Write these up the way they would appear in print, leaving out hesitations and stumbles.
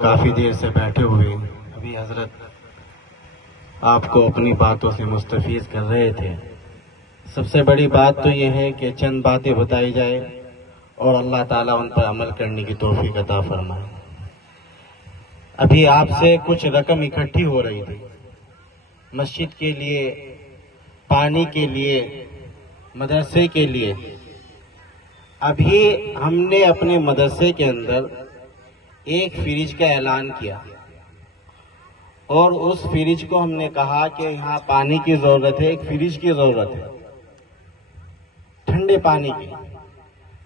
کافی دیر سے بیٹھے ہوئے ابھی حضرت آپ کو اپنی باتوں سے مستفیض کر رہے تھے۔ سب سے بڑی بات تو یہ ہے کہ چند باتیں بتائی جائے اور اللہ تعالیٰ ان پر عمل کرنے کی توفیق عطا فرمائے۔ ابھی آپ سے کچھ رقم اکٹھی ہو رہی تھی مسجد کے لیے، پانی کے لیے، مدرسے کے لیے۔ ابھی ہم نے اپنے مدرسے کے اندر ایک فریج کا اعلان کیا اور اس فریج کو ہم نے کہا کہ یہاں پانی کی ضرورت ہے، ایک فریج کی ضرورت ہے ٹھنڈے پانی کی۔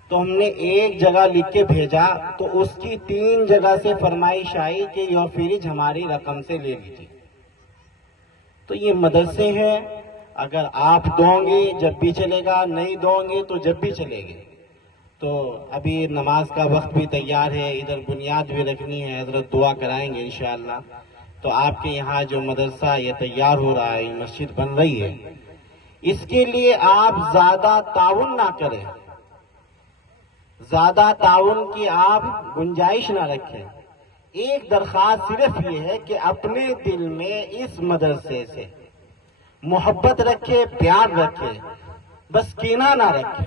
تو ہم نے ایک جگہ لکھ کے بھیجا تو اس کی 3 جگہ سے فرمائش آئی کہ یہ فریج ہماری رقم سے لے لیجیے۔ تو یہ مدرسے ہیں، اگر آپ دوں گے جب بھی چلے گا، نہیں دوں گے تو جب بھی چلے گے۔ تو ابھی نماز کا وقت بھی تیار ہے، ادھر بنیاد بھی رکھنی ہے، حضرت دعا کرائیں گے انشاءاللہ۔ تو آپ کے یہاں جو مدرسہ یہ تیار ہو رہا ہے، یہ مسجد بن رہی ہے، اس کے لیے آپ زیادہ تعاون نہ کریں، زیادہ تعاون کی آپ گنجائش نہ رکھیں۔ ایک درخواست صرف یہ ہے کہ اپنے دل میں اس مدرسے سے محبت رکھے، پیار رکھے، بس کینہ نہ رکھے،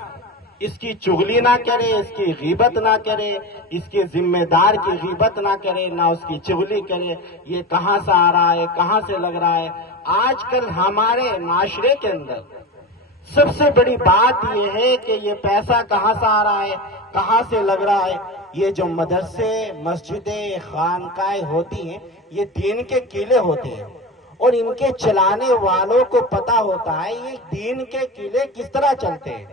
اس کی چغلی نہ کرے، اس کی غیبت نہ کرے، اس کے ذمہ دار کی غیبت نہ کرے، نہ اس کی چغلی کرے، یہ کہاں سے آ رہا ہے، کہاں سے لگ رہا ہے۔ آج کل ہمارے معاشرے کے اندر سب سے بڑی بات یہ ہے کہ یہ پیسہ کہاں سے آ رہا ہے، کہاں سے لگ رہا ہے۔ یہ جو مدرسے، مسجدیں، خانقاہیں ہوتی ہیں، یہ دین کے قلعے ہوتے ہیں اور ان کے چلانے والوں کو پتہ ہوتا ہے یہ دین کے قلعے کس طرح چلتے ہیں۔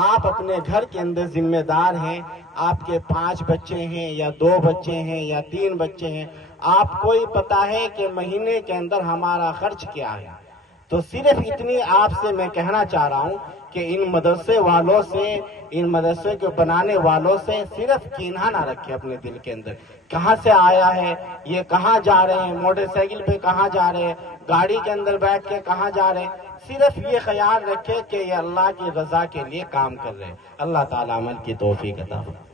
آپ اپنے گھر کے اندر ذمہ دار ہیں، آپ کے 5 بچے ہیں یا 2 بچے ہیں یا 3 بچے ہیں، آپ کو ہی پتا ہے کہ مہینے کے اندر ہمارا خرچ کیا ہے۔ تو صرف اتنی آپ سے میں کہنا چاہ رہا ہوں کہ ان مدرسے والوں سے، ان مدرسے کو بنانے والوں سے صرف کینہ نہ رکھے اپنے دل کے اندر۔ کہاں سے آیا ہے، یہ کہاں جا رہے ہیں، موٹر سائیکل پہ کہاں جا رہے ہیں، گاڑی کے اندر بیٹھ کے کہاں جا رہے ہیں۔ صرف یہ خیال رکھے کہ یہ اللہ کی رضا کے لیے کام کر رہے ہیں۔ اللہ تعالیٰ عمل کی توفیق عطا فرمائے۔